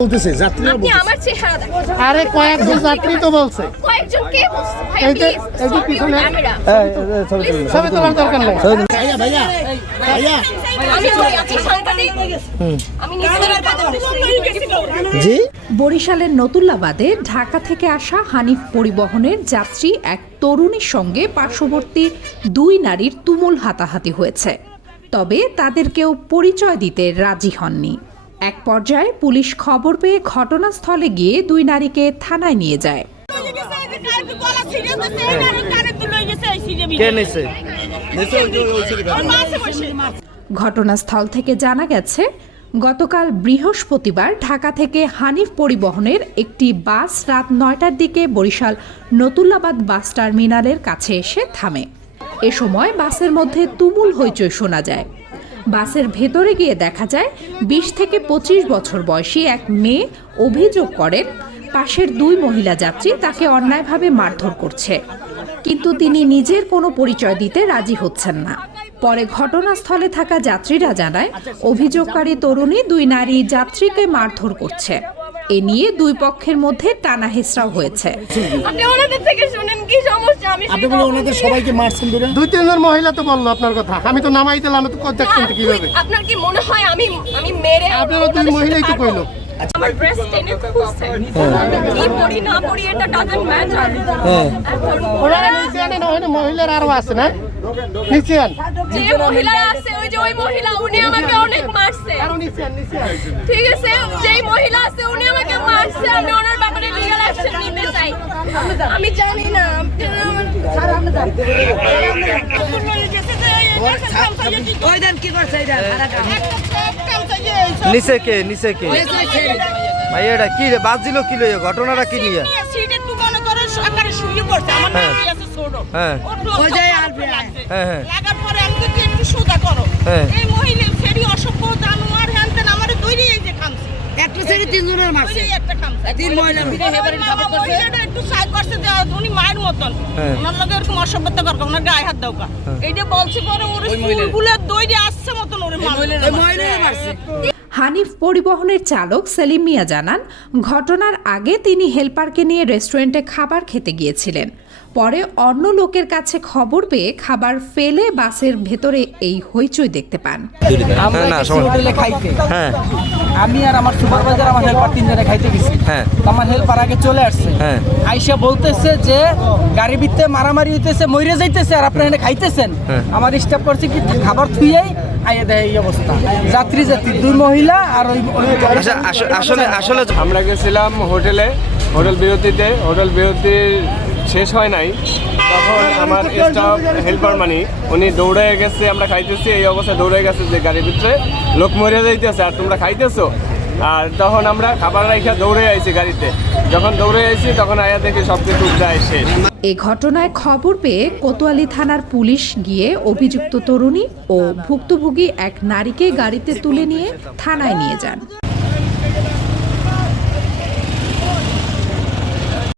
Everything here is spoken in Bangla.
বলতেছে যাত্রীরা আপনি আমার চেহারা দেখেন। আরে কয়েকজন যাত্রী তো বলছে। কয়েকজন কে বলছে? ভাই এই যে- প্লিজ এই যে পিছনে- ক্যামেরা ছবি তোলার দরকার নেই। ভাইয়া ভাইয়া ভাইয়া। জি? বরিশালের নতুল্লাবাদে ঢাকা থেকে আসা হানিফ পরিবহনের যাত্রী এক তরুণীর সঙ্গে পার্শ্ববর্তী দুই নারীর তুমুল হাতাহাতি হয়েছে। তবে তাদের কেউ পরিচয় দিতে রাজি হননি। এক পর্যায়ে পুলিশ খবর পেয়ে ঘটনাস্থলে গিয়ে দুই নারীকে থানায় নিয়ে যায়। ঘটনাস্থল থেকে জানা গেছে, গতকাল বৃহস্পতিবার ঢাকা থেকে হানিফ পরিবহনের একটি বাস রাত নয়টার দিকে বরিশাল নতুল্লাবাদ বাস টার্মিনালের কাছে এসে থামে। এ সময় বাসের মধ্যে তুমুল হইচই শোনা যায়। বাসের ভেতরে গিয়ে দেখা যায়, বিশ থেকে পঁচিশ বছর বয়সী এক মেয়ে অভিযোগ করেন, পাশের দুই মহিলা যাত্রী তাকে অন্যায়ভাবে মারধর করছে। কিন্তু তিনি নিজের কোনো পরিচয় দিতে রাজি হচ্ছেন না। পরে ঘটনাস্থলে থাকা যাত্রীরা জানায়, অভিযোগকারী তরুণী দুই নারী যাত্রীকে মারধর করছে। এ নিয়ে দুই পক্ষের মধ্যে টানা হেঁচড়াও হয়েছে। আপনি থেকে শুনেন আপনি বলে ওনাদের সবাইকে মারছেন ধরে দুই তিনজন মহিলা তো বলল আপনার কথা। আমি তো নামাই দিলাম আমি তো দেখছেন তো কীভাবে? আপনার কি মনে হয় আমি আমি মেরে আপনারা দুই মহিলাই তো কইলো। আমার ড্রেস টেনে খুলছে কি পরি না পরি এটা ডাজন্ট ম্যাটার ওনারা নিচে আনেন ওখানে মহিলার আরও আছে না? নিচে আন। যে মহিলা আছে ওই যে ওই মহিলা উনি আমাকে অনেক মারছে। ঠিক আছে যেই মহিলা আছে উনি আমাকে মারছে আমি ওনার ব্যাপারে লিগ্যাল অ্যাকশন নিতে চাই। আমি জানি না। নিচে কে নিচে কে? ভাই এটা কি রে? বাদ দিল কি লইয়া ঘটনাটা কি নিয়ে? হ্যাঁ। হ্যাঁ। হ্যাঁ। এই মহিলা ফেরি অসভ্য জানোয়ার হ্যান আমারে দৌড়ে এই যে খামছে। একটা ছেড়ে তিনজনের মারছে। একটা তিন মহিলা একটু সাইড করছে যে উনি মায়ের মতন। হ্যাঁ। ওনার লগে এরকম অসভ্যতা করবে ওনার গায়ে হাত দাও কা। এইটা বলছি পরে ওরগুলো দৌড়ে আসছে মতন ওরে মহিলা মারছে। হানিফ পরিবহনের চালক সেলিম মিয়া জানান ঘটনার আগে তিনি হেলপারকে নিয়ে রেস্টুরেন্টে খাবার খেতে গিয়েছিলেন। পরে অন্য লোকের কাছে খবর পেয়ে খাবার ফেলে বাসের ভেতরে এই হইচই দেখতে পান। হ্যাঁ। আমি আর আমার সুপারভাইজার আমার হেল্পার তিনজনে খাইতে গেছি। হ্যাঁ। তো আমার হেল্পার আগে চলে আসছে। হ্যাঁ। আইসা বলতেছে যে গাড়ি ভিত্তে মারামারি হইতেছে মইরে যাইতেছে আর আপনারা এখানে খাইতেছেন। হ্যাঁ। আমার স্টাফ করছে কি খাবার থুইয়াই আইয়া দেয় এই অবস্থা। যাত্রী যাত্রী দুই মহিলা আর ওই ওই- আচ্ছা আস- আসলে আসলে আমরা গেছিলাম হোটেলে হোটেল বিরতিতে। হোটেল বিরতি শেষ হয় নাই। তখন আমার স্টাফ হেল্পার মানি উনি দৌড়ে গেছে আমরা খাইতেছি এই অবস্থায় দৌড়ে গেছে যে গাড়ির ভিতরে। লোক মরিয়া যাইতেছে আর তোমরা খাইতেছো? আর তখন আমরা খাবার রাইখা দৌড়ে আইছি গাড়িতে। যখন দৌড়ে আইছি, তখন আয়া দেখি সব কিছু প্রায় শেষ। এ ঘটনায় খবর পেয়ে কোতোয়ালি থানার পুলিশ গিয়ে অভিযুক্ত তরুণী ও ভুক্তভোগী এক নারীকে গাড়িতে তুলে নিয়ে থানায় নিয়ে যান।